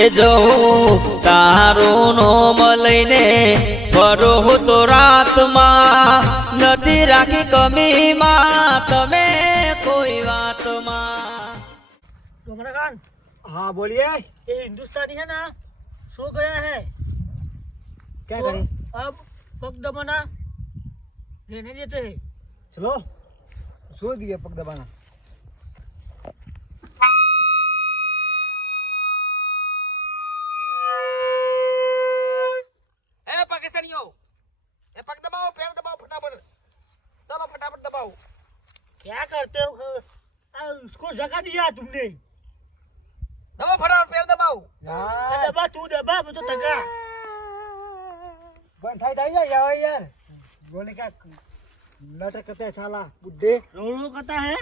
એ જવું તારું નોમ લઈને ફરો તો રાતમાં નથી રાખી કમીમાં તમે કોઈ વાતમાં। डोमरा खान हाँ बोलिए। ये हिंदुस्तानी है ना सो गया है क्या तो करें? अब पग दबाना रहने देते हैं। चलो सो दिए पग दबाना। पाकिस्तानियों ये पग दबाओ, पैर दबाओ फटाफट, चलो फटाफट दबाओ। क्या करते हो उसको जगह दिया तुमने। दबाओ फटाफट, पैर दबाओ। दबा तू दबा मैं तो थका। बंद थाई थाई यार यार बोले क्या नाटक करते हैं साला बुड्ढे। रो रो करता है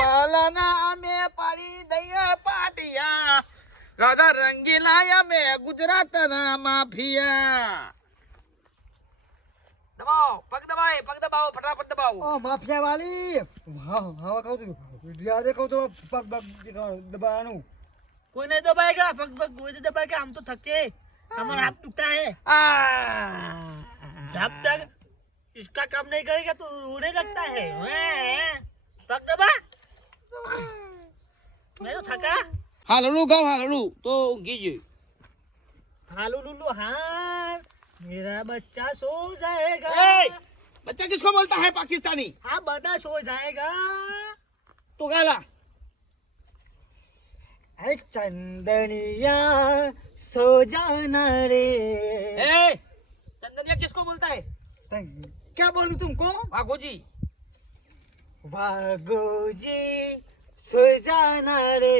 बालाना में पाड़ी दया पाटिया राधा रंगीला में गुजरात ना माफिया। दबाओ पग दबाओ फटाफट दबाओ। ओ माफिया वाली हाँ हाँ कहूँ तो ज्यादा कहूँ तो पग पग दबानु। कोई नहीं दबाएगा पग पग कोई नहीं दबाएगा। हम तो थके हमारा हाथ टूटा है। जब तक इसका काम नहीं करेगा तो उड़ने लगता है। पग दबा मैं तो थका। हालू गाओ हालू तो कीजिए। हालू लुलू हाँ मेरा बच्चा सो जाएगा। बच्चा किसको बोलता है पाकिस्तानी? हाँ बड़ा सो जाएगा तो गाला एक चंदनिया सो जाना रे। चंदनिया किसको बोलता है? क्या बोलूं तुमको? वागो जी वागोजी सो जाना रे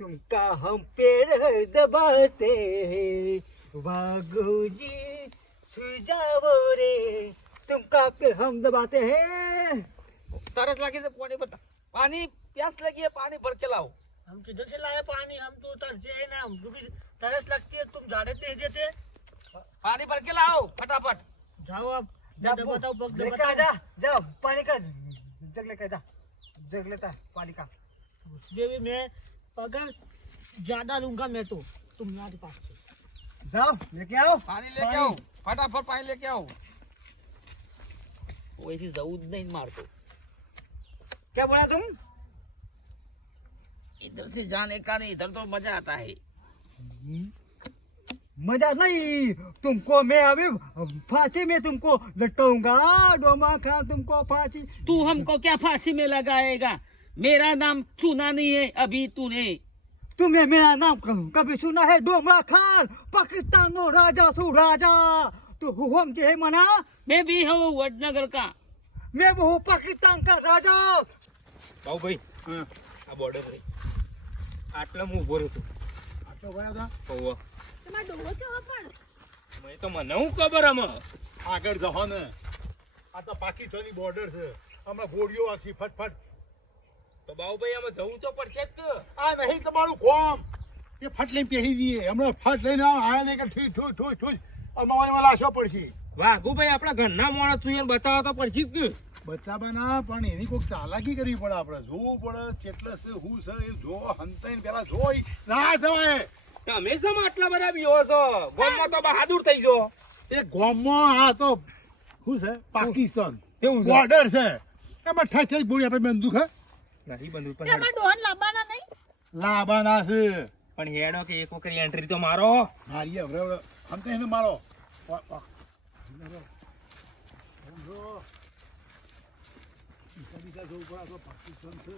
तुमका हम पेड़ दबाते वागोजी सो जाओ रे तुमका पेड़ हम दबाते हैं। तरस लगी तो पानी बता, पानी प्यास लगी है पानी भर के लाओ। हम किधर से लाए पानी? हम तो तरसे है ना हमको भी तरस लगती है। तुम जाने नहीं देते। पानी भर के लाओ फटाफट। जाओ अब जा बताओ पग लेकर आ जा जाओ पानी का जग लेकर जा जग लेता है पानी का। उसमें भी मैं अगर ज्यादा लूंगा मैं तो तुम्हारे पास से। जाओ लेके आओ पानी लेके आओ फटाफट, पानी लेके आओ। वैसे जऊद नहीं मारतो। क्या बोला तुम? इधर से जाने का नहीं, इधर तो मजा आता है। मजा नहीं तुमको मैं अभी फांसी में तुमको लटकाऊंगा। डोमा खान तुमको फांसी। तू हमको क्या फांसी में लगाएगा? मेरा नाम सुना नहीं है अभी तूने? तुम्हें मेरा नाम कभी सुना है? डोमा खान पाकिस्तान नो राजा सु राजा तू हम के है मना। मैं भी हूँ वडनगर का। मैं वो हूँ पाकिस्तान का राजा। બાઉ ભાઈ આ બોર્ડર ભાઈ આટલા હું ઉભો રહ્યો આટલો ગયો તો હોવા તમાર ડોહો છો પણ મેં તો મને હું ખબર આમાં આગળ જહો ને આ તો પાકિસ્તાની બોર્ડર છે હમણાં ગોળીઓ વાગશી ફટફટ તો બાઉ ભાઈ આમાં જવું તો પડશે જ તો આ નહીં તમારું કોમ એ ફટ લઈને પહેરી દઈએ હમણાં ફટ લઈને આયા નહીં કે ઠૂસ ઠૂસ ઠૂસ ઠૂસ અમારે લાશો પડશે વાઘુ ભાઈ આપણા ઘરના માણસ છું એને બચાવવા તો પડશે જ કે બચાવવાના પણ એની કોઈક ચાલાકી કરવી પડે આપણે જોવું પડે કેટલે છે હું છે એ જો હંતાઈને પેલા જોઈ ના જવાય તમે શા આટલા બધા બીઓ છો ગામમાં તો બહાદુર થઈ જો એ ગામમાં આ તો શું છે પાકિસ્તાન કેવું છે બોર્ડર છે એમાં ઠેઠ ઠેઠ બોલી આપણે બંદૂક હે નહીં બંધુ પણ તમાર ડોહન લાવવાના નહીં? લાબાના છે પણ હેડો કે એક વખત એન્ટ્રી તો મારો મારી હવે હંતાઈને મારો પાકિસ્તાન છે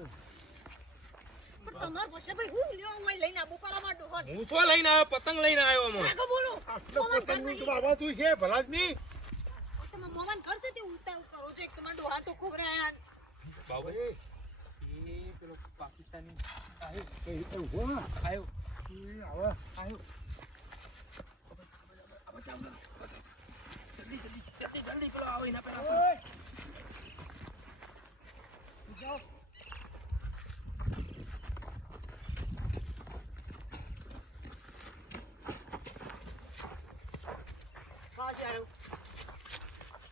પણ તમાર વસે ભાઈ હું લ્યો હું લઈને આબુ પાડા માં ડોહન હું છો લઈને આવ્યો પતંગ લઈને આવ્યો અમે આગો બોલો આટલો પતંગનું તો બાબા તું છે ભલાદમી તમે મોવાન કરશે તે ઉતાવ કરો છો એક તમાર ડોહા તો ખોબરાયા બાઉ ભાઈ એ પેલો પાકિસ્તાની આવ્યો આવ્યો આવ્યો જલ્દી પેલો આવો એના પેલા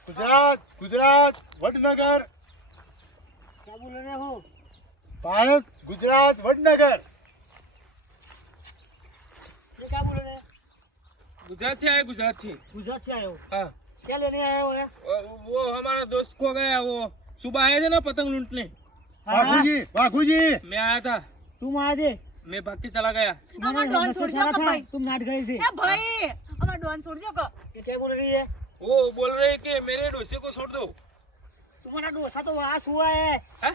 गुजरात गुजरात वडनगर क्या बोल रहे हो? भारत गुजरात वडनगर गुजरात से आए गुजरात से। गुजरात से आए हो हाँ क्या लेने आए हो है वो हमारा दोस्त खो गया। वो सुबह आए थे ना पतंग लूटने, વાઘુજી मैं आया था, तुम आज मैं भाग के चला गया। અમાર ડોન છોડ દો કે ભાઈ तुम नाट गए थे એ ભાઈ અમાર ડોન છોડ દો કે ये क्या बोल रही है वो बोल रहे हैं कि मेरे डोसे को छोड़ दो। तुम्हारा डोसा तो वहाँ हुआ है हैं?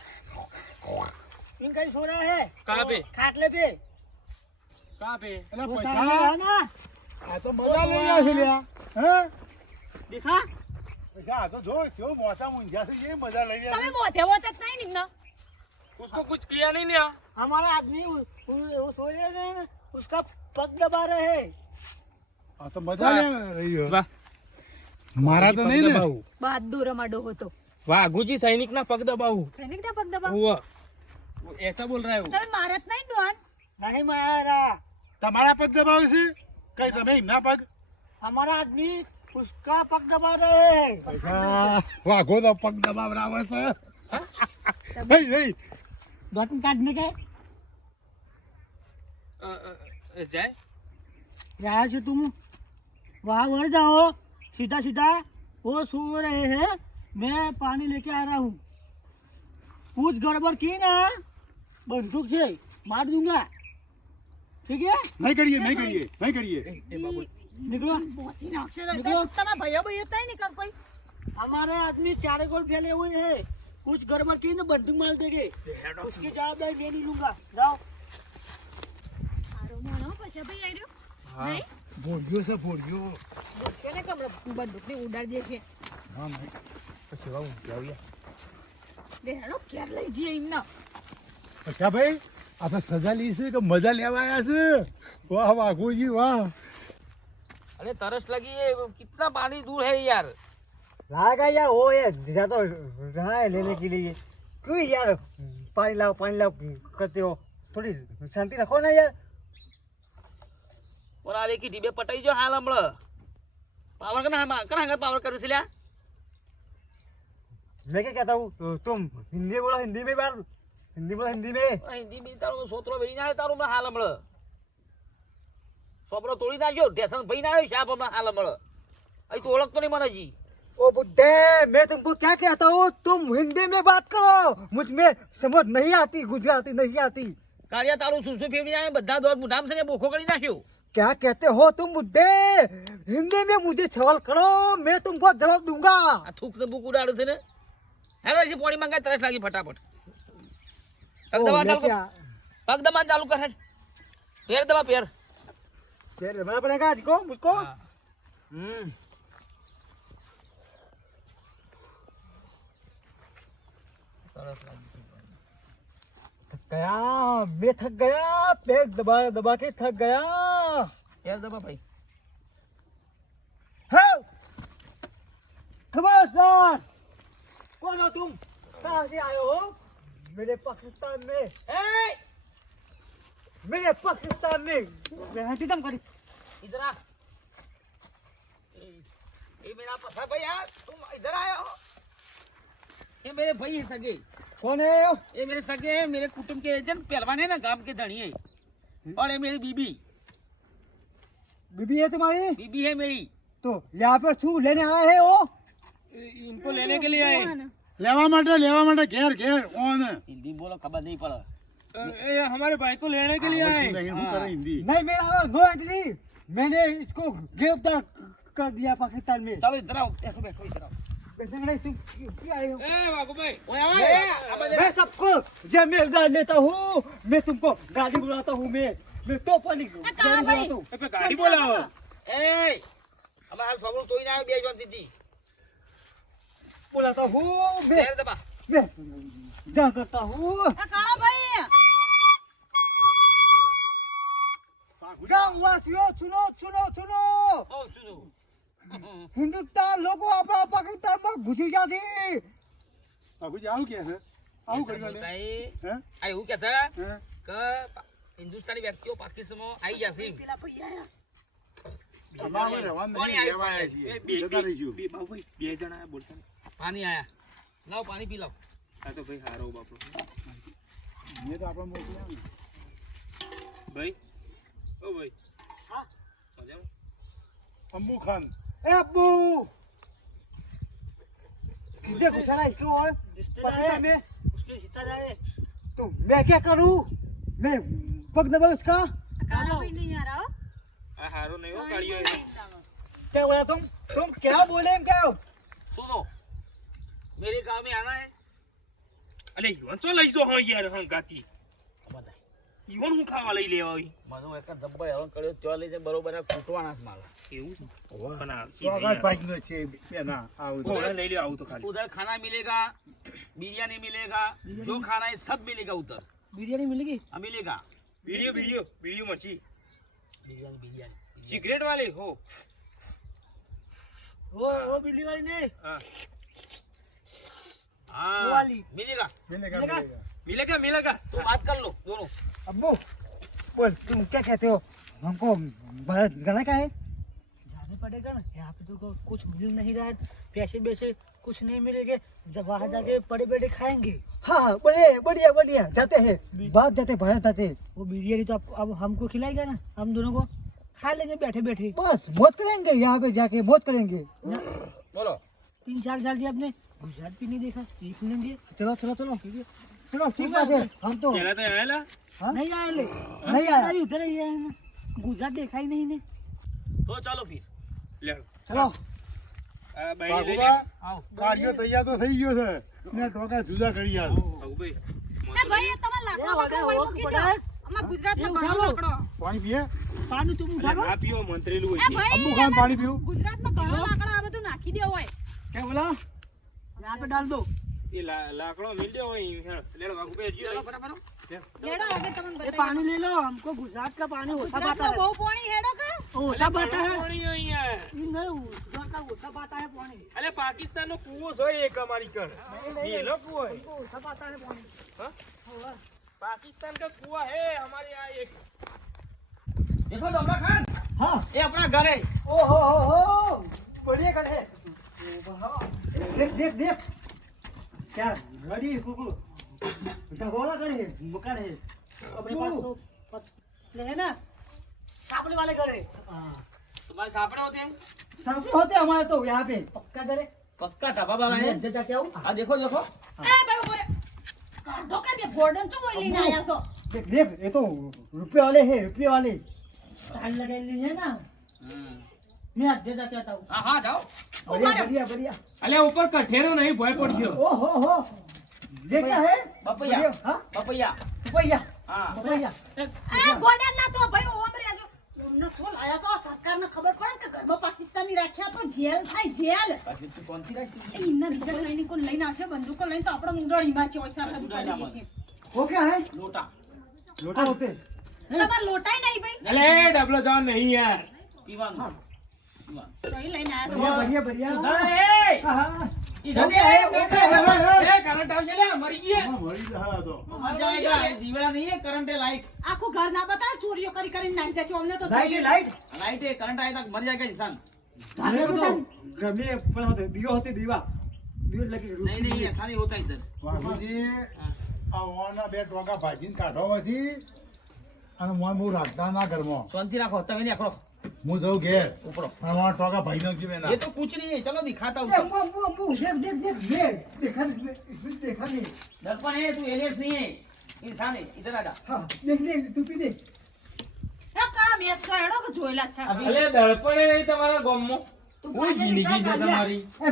इन कहीं सो रहा है कहाँ पे? खाटले पे कहाँ पे? એટલે वो પૈસા साला है ना આ તો મજા લઈ રહ્યા છે લ્યા હે दिखा પૈસા આ તો જો કેવો મોટા મુંજા છે એ મજા લઈ રહ્યા તમે છે મોઢે વોતે જ નહીં નિમના उसको कुछ किया नहीं ना। हमारा आदमी वो सो रहे हैं ना, उसका पग दबा रहे हैं આ તો મજા લે રહી છે वाह મારા તો નહીં ને બહાદુર અમાડો હતો वाह गुजी सैनिक ना पग दबाऊ। સૈનિક ના પગ દબા वो ऐसा बोल रहा है वो। તમે મારત નહીં ડોન नहीं मारा તમારા પગ દબાવે છે કઈ તમે એમના પગ हमारा आदमी उसका पग दबा रहे हैं પૈસા વાઘો તો પગ દબાવરાવે છે નહીં નહીં बटन काटने के जाए यहाँ से तुम वहाँ बढ़ जाओ सीधा सीधा वो सो रहे हैं मैं पानी लेके आ रहा हूँ कुछ गड़बड़ की ना बंदूक से मार दूंगा ठीक है નહીં કરીએ નહીં કરીએ નહીં કરીએ निकलो મોતી નાખશે તમે ભાઈઓ ભાઈઓ તઈ નીકળ કોઈ हमारे आदमी चारे गोल फैले हुए हैं कुछ गड़बड़ की ना बंदूक मार देंगे उसकी जवाबदारी मैं नहीं लूंगा जाओ મારો મોણો પછી ભાઈ આડ્યો નહીં ભોળિયો છે ભોળિયો કેને કમળો બંદૂકને ઉડાડી દે છે હા નહીં લે હેડો કેર લઈ જઈએ એમના પૈસા ભાઈ આ તો સજા લી છે કે મજા લેવા આવ્યા છે વાહ વાઘુજી વાહ अरे तरस लगी है, कितना पानी दूर है यार। लागा यार वो ये जा तो रहा है लेने के लिए क्यों यार पानी लाओ करते हो थोड़ी शांति रखो ना यार और आले की डिबे पटाई जो हाल हमला पावर कना पावर कर सिल्या मैं क्या कहता हूँ तुम हिंदी बोलो हिंदी में बात हिंदी बोलो हिंदी में हिंदी में तारो सोतरो भई ना तारो में हाल हमला सोपरो तोड़ी ना जो टेशन भई ना शाप हमला हाल हमला आई तो ओळख तो नहीं मना जी ओ बुड्ढे मैं तुमको क्या कहता हूँ तुम हिंदी में बात करो मुझ में समझ नहीं आती गुजराती नहीं आती कालिया तारो सुसु फेवड़ी जाए बद्धा दोत मुठाम से बोखो करी नाख्यो क्या कहते हो तुम बुड्ढे हिंदी में मुझे सवाल करो मैं तुमको जवाब दूंगा आ थूक ने बुक उड़ाड़े थे ने हेलो जी पानी मांगा तरस लागी फटाफट पग दबा चालू कर पग दबा चालू कर है पैर दबा पैर फिर दबाना पड़ेगा आज को मुझको थक गया मैं थक गया पैर दबा दबा के थक गया पैर दबा भाई हेलो खबरदार कौन हो तुम कहाँ से आए हो मेरे पाकिस्तान में मेरे पाकिस्तान में मैं हंसीदम करी इधर आ ये मेरा पता भाई यार तुम इधर आए हो ये मेरे भाई है सगे कौन है यो? ये मेरे सगे हैं मेरे कुटुंब के जन पहलवान है ना गांव के धनी है और ये मेरी बीबी बीबी है तुम्हारी बीबी है मेरी तो यहाँ पर छू लेने आए हैं वो इनको लेने के लिए आए। લેવા માટે ઘેર ઘેર ઓન हिंदी बोलो खबर नहीं पड़ा ये हमारे भाई को लेने के लिए आए। નહીં હું કરે હિન્દી नहीं मेरा नो एंट्री मैंने इसको गिरफ्तार कर दिया पाकिस्तान में चलो इधर आओ ऐसे बैठो इधर आओ पैसे नहीं तुम क्यों आए हो ए बाबू भाई ओए ओए मैं सबको जिम्मेदार लेता हूँ मैं तुमको गाड़ी बुलाता हूँ मैं टोपली गाड़ी बुलाता हूँ ए पे गाड़ी बोलाओ। ए हमारा सबरो तोई ना बे जोन दीदी बुलाता हूँ पैर दबा मैं जा करता हूँ કાળા ભાઈ गाँव वासियों सुनो सुनो सुनो ओ सुनो हिंदुस्तान लोगों अपना पाकिस्तान में घुसी जाती બાબુજી આવું કે છે આવું કરી લે હે आई हूं क्या था હે કે હિન્દુસ્તાની વ્યક્તિઓ પાકિસ્તાનમાં આવી જશે પેલા ભાઈ આયા અમારે રહેવાનું નહીં લેવા આવ્યા છીએ જતા રહીશું बे बाबू भाई बे जना बोलता नहीं। પાણી આયા લાવ પાણી પી લાવ हाँ तो भाई हारो बापू મેં તો આપણે મોકલ્યા ને भाई ओ भाई हाँ? मजा में? अम्बू खान ए अब्बू किसने घुसा ना इसको और पकड़ा मैं उसके सीता जाए तो मैं क्या करूं मैं पग दबा उसका કાળા ભાઈ નહીં યાર આવો. આ હારો નહીં હો કાળિયો એ. क्या बोला तुम क्या बोले क्या सुनो मेरे गांव में आना है અલે ઈવન ચો લઈ જો હા યાર હંગાતી બતાય ઈવન હું ખાવા લઈ લેવા આવી મને એક દબ્બા હેરાન કર્યો ત્યાં લઈ જઈને બરોબર આ કૂટવાના જ મારા એવું છે? પણ આ સ્વાગત ભાઈ નો છે બેના આવું તો. ઘોડા લઈ લે આવું તો ખાલી उधर खाना मिलेगा बिरयानी मिलेगा जो खाना है सब मिलेगा उधर बिरयानी मिलेगी हाँ मिलेगा વિડિયો મચી बिरयानी बिरयानी સિગરેટ વાલી હો वो बिल्ली वाली नहीं હા हाँ वाली। मिलेगा मिलेगा मिलेगा? मिलेगा મિલેગા तो बात कर लो दोनों अब्बू बोल तुम क्या कहते हो हमको बाहर जाना क्या है जाने पड़ेगा ना यहाँ पे तो कुछ मिल नहीं रहा है पैसे वैसे कुछ नहीं मिलेंगे जब वहाँ जाके पड़े बैठे खाएंगे हाँ हाँ बढ़िया बढ़िया बढ़िया जाते हैं बाहर जाते बाहर जाते वो बिरयानी तो अब हमको खिलाएगा ना हम दोनों को खा लेंगे बैठे बैठे बस मौज करेंगे यहाँ पे जाके मौज करेंगे बोलो 3-4 साल से आपने गुजरात भी नहीं देखा देख लेंगे चलो चलो चलो चलो ठीक बात है हम तो પેલા તો આયેલા हाँ? नहीं आए ले नहीं आया उधर ही है ना गुजरात देखा ही नहीं ने तो चलो फिर લે चलो આ બાઈ લઈ લે બાબુબા કાર્ય તૈયાર તો થઈ ગયો છે ને ટોકા જુદા કરી આલ બાબુભાઈ એ ભાઈ એ તમારે લાકડા બાકડા હોય મૂકી દો. અમારા ગુજરાતમાં ઘણો લાકડો. પાણી પીએ पानी तुम અલે उठाओ આ પીવો મંત્રેલું એ હોય છે ભાઈ अम्बू खान पानी पियो ગુજરાતમાં ઘણો લાકડો આ બધું નાખી દેવો હોય. क्या बोला यहाँ पे डाल दो એ લાકડો મિલ જાય હોય હેડ લે બાબુભાઈ चलो જો फटाफट હેડો આગળ તમને ये બતાવી. पानी ले लो हमको गुजरात का पानी ओछा पाता ગુજરાતમાં है બહુ પાણી હેડો કે ओछा पाता है પાણી અહીંયા ये नहीं गुजरात का ओछा पाता है पानी અલે પાકિસ્તાનનો કૂવો છે એક અમારી કર મેલો કૂવો है हमको ओछा पाता है पानी हाँ? पाकिस्तान का कुआ है हमारे यहाँ एक देखो दम्मा खान हाँ ये अपना घर है ओ हो बढ़िया कर है देख देख देख क्या गाड़ी कुकु ढगोला कर है मकान है अपने पास तो पतले है ना सापड़े वाले करे तुम्हारे सापड़े होते हैं सामने होते हमारे तो यहाँ पे पक्का करे पक्का ढाबा वाला है मैं जाके आऊँ हाँ देखो देखो એ ભાઈ ઉભો રે. કાઢો કે બે ગોલ્ડન ચો હોય લઈને આયા છો. देख देख ये तो रुपये वाले है रुपये वाले टाइम लगा लीजिए ना मैं आगे जाके आता हूँ हाँ हाँ जाओ बढ़िया बढ़िया बढ़िया अले ऊपर कठेरो नहीं भय पड़ गयो ओ हो देख क्या है पपैया बढ़िया, हाँ पपैया भैया हाँ भैया એ ગોલ્ડન ના તો ભાઈ ઓમ રહ્યા છો. એમને છો લાયા છો સરકારને ખબર પડે કે ઘરમાં પાકિસ્તાની રાખ્યા તો જેલ થાય જેલ. फिर तू कौन सी रास्ते એ એમના બીજા સૈનિકો લઈને આવશે બંદૂકો લઈને તો આપણો ઉંદરડી મારશે હોય સરકાર ઉંદરડી પડી છે. वो क्या है लोटा लोटा होते તમારે લોટાઈ નહીં ભાઈ. अले डबलो जान नहीं यार पीवान हाँ। पीवान સહી લઈને આયા તો बढ़िया बढ़िया बढ़िया ए हाँ, हाँ। इधर ओके है ओके है ए करंट आ चले मरी गए हाँ, मरी रहा तो मर जाएगा दीवाला नहीं है करंट है लाइट આખું ઘર ના બતાવે ચોરીઓ કરી કરીને નાખી દેશે અમને તો लाइट है लाइट लाइट है करंट आए तक मर जाएगा इंसान धाने को तो घर में पड़ा होते दिवा होते दिवा दिवा लगे नहीं नहीं ऐसा नहीं होता इधर બાપુજી આ વાના બે ટોકા ભાજીને કાઢો હતી અને મોય બહુ રાખતા ના ઘરમાં शांति रखो तभी नहीं रखो હું જઉં ઘેર ऊपर અને વાના ટોકા ભાઈ નાખજો બેના ये तो कुछ नहीं है चलो दिखाता हूँ ए, सब। मुंह देख देख देख ये देखा इसमें देखा नहीं दर्पण है तू एलियंस नहीं है इंसान है इधर आ जा हाँ देख देख तू भी देख એ કાળા બેસ તો હેડો કે જોયેલા જ છે. અલે દળપણ એ તમારા ગામમાં કોઈ જિંદગી છે તમારી ए,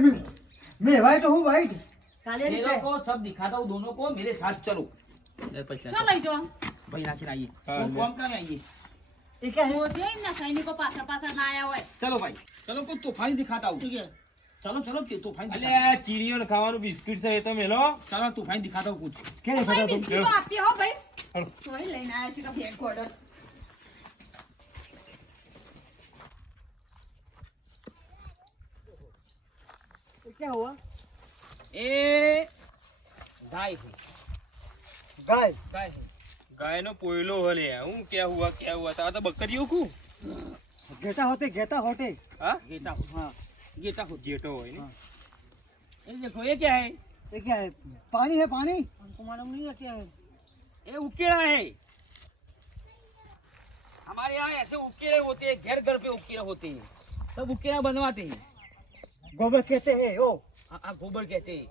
मैं वाइट हूँ वाइट काले मेरे को सब दिखाता हूँ दोनों को मेरे साथ चलो ચો લઈ જાઓ. भाई राखी आइए हाँ, वो ले। कौन काम आइए ये क्या है રોજે એમના સૈનિકો પાછળ પાછળ ના આયા હોય. चलो भाई चलो कुछ तूफानी दिखाता हूँ चलो चलो तूफानी અલે दिखाता આ ચીરીઓને ખાવાનું બિસ્કિટ છે એ તો મેલો हूँ। चलो तूफानी दिखाता हूँ कुछ क्या देखा ભાઈ था तुम બિસ્કિટો આપી હો ભાઈ. જોઈ લઈને આયા છે કે ભેટ ગોળર. क्या हुआ ए गाय है गाय गाय है ગાયનો પોયલો હલે હું क्या हुआ था તો બકરીઓ કુ गेटा होते હા गेटा हो हाँ गेटा हो જેટો હોય ને ये देखो ये क्या है ये क्या है पानी है पानी हमको मालूम नहीं है क्या है ये उकेड़ा है हमारे यहाँ ऐसे उकेड़े होते हैं घर घर पे उकेड़े होते हैं सब हुक्के ना बनवाते हैं। गोबर कहते हैं ओ गोबर कहते हैं।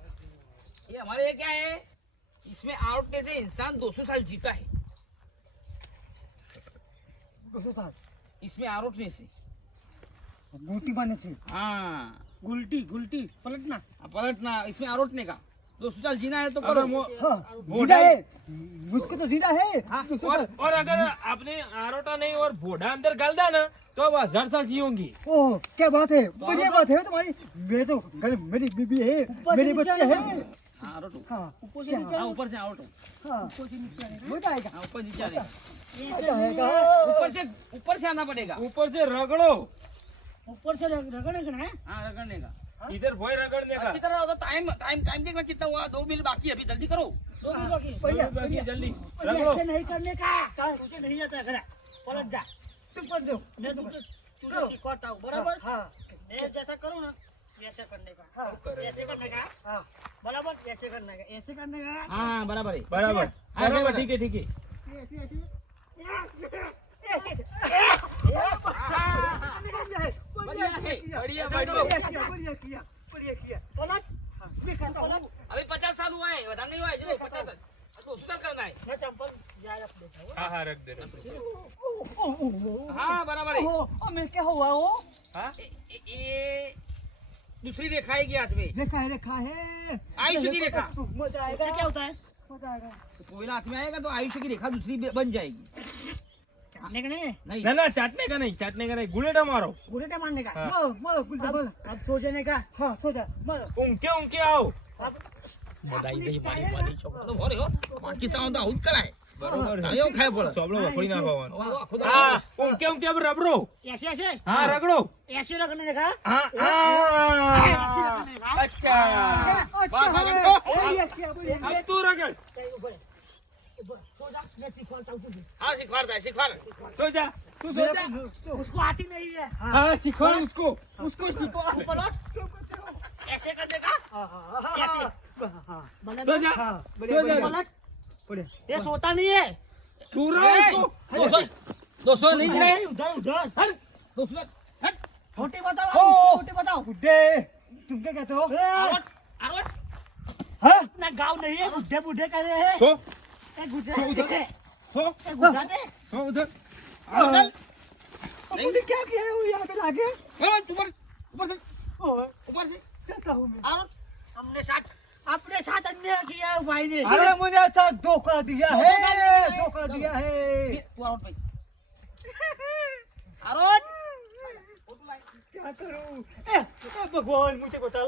ये हमारे ये क्या है, इसमें आउटने से इंसान 200 साल जीता है। 200 साल इसमें आउटने से। मोटी बने से हाँ, गुलटी गुलटी पलटना पलटना, इसमें आरोटने का। 200 साल जीना है तो करो। हाँ जीना है मुझको तो जीना है हाँ, और अगर आपने आरोटा नहीं और भोडा अंदर डाल दिया ना तो अब 1000 साल जियोगी। ओह क्या बात है, बढ़िया बात है तुम्हारी। मेरे तो घर मेरी बीबी है, मेरे बच्चे हैं। आरोटो। हाँ ऊपर से नीचे हाँ, ऊपर से आरोटो। हाँ ऊपर से नीचे आएगा। हो जाएगा हाँ, ऊपर नीचे आएगा। हो जाएगा। ऊपर से आना पड़ेगा। ऊपर से रगड़ो, ऊपर से रगड़ने का है। हाँ, रगड़ने का। इधर भोय रगड़ने का। अच्छी तरह होगा। टाइम देखना कितना हुआ। 2 बिल बाकी है, अभी जल्दी करो। 2 दिन बाकी है। बढ़िया बाकी है, जल्दी और रगड़ो। ऐसे नहीं करने का, मुझे नहीं आता है, पलट जा। तुम कर दो मैं तुझे सिखाता हूँ, बराबर। हाँ मैं जैसा करूँ ना वैसा करने का, हाँ ऐसे करने का, हाँ बराबर, ऐसे करने का, ऐसे करने का, हाँ, बराबर है। बराबर हाँ, बराबर, बराबर। ठीक है ठीक है। ऐसे ऐसे बढ़िया है, बढ़िया, बढ़िया। बढ़िया किया पलट, पलट। अभी 50 साल हुआ है, बता नहीं हुआ है। चलो 50 साल 200 साल करना है। मैं चंपल जा रख देता हूँ। हाँ हाँ, रख दे रख दे। हाँ, बराबर है। मैं क्या हुआ वो ये दूसरी रेखा है हाथ में। रेखा है आयुष्य की रेखा। मजा उससे आएगा क्या होता है? मजा आएगा तो पहला हाथ में आएगा तो आयुष्य की रेखा दूसरी बन जाएगी। खाने का नहीं है, नहीं, ना ना, चाटने का नहीं, चाटने का नहीं, गुलेटा मारो। गुरेटा मारने का। हाँ। मारो मारो अब सो जाने का। हाँ सो जा मारो उनके उनके आओ। बधाई नहीं मारी पानी छोकरो तो भरे हो। बाकी साउंड आउट कराय। बरोबर है। अरे खाए बोला। ચોપડો વખોડી નાખો આવાનો. वाह, खुदा હા ઉનકે ઉનકે अब રબરો. ऐसे ऐसे, હા રગડો. ऐसे रखने का। હા ऐसे હા रखने का। अच्छा अच्छा है बढ़िया किया बढ़िया अब तू रगड़. सो जा, मैं सिखाता हूँ तुझे। हाँ, सिखाता है, सिखा। सो जा, तू सो जा. उसको आती नहीं है। हाँ सिखो उसको, उसको सिखो. पलट, ऐसे करने का, ऐसे। सो जा, सो जा. पलट, ये सोता नहीं है। सो रहा है उसको. 200 नहीं है। नहीं, उधर उधर। हट, 200 हट। छोटी बताओ, छोटी बताओ। बुड्ढे तुम क्या कहते हो आरोट, आरोट। हाँ अपना गाँव नहीं है, बुढ़े बुढ़े कर रहे हैं। सो एक गुजरात, सो एक गुजरात है। सो उधर. चल। मुझे क्या किया है वो यहाँ पे लाके ऊपर, ऊपर से, ऊपर से। चलता हूँ मैं आरोट। अपने साथ अन्याय किया है भाई ने। अरे मुझे अच्छा धोखा दिया है धोखा दिया है तू आरोट भाई। आरोट। क्या करूँ भगवान मुझे बता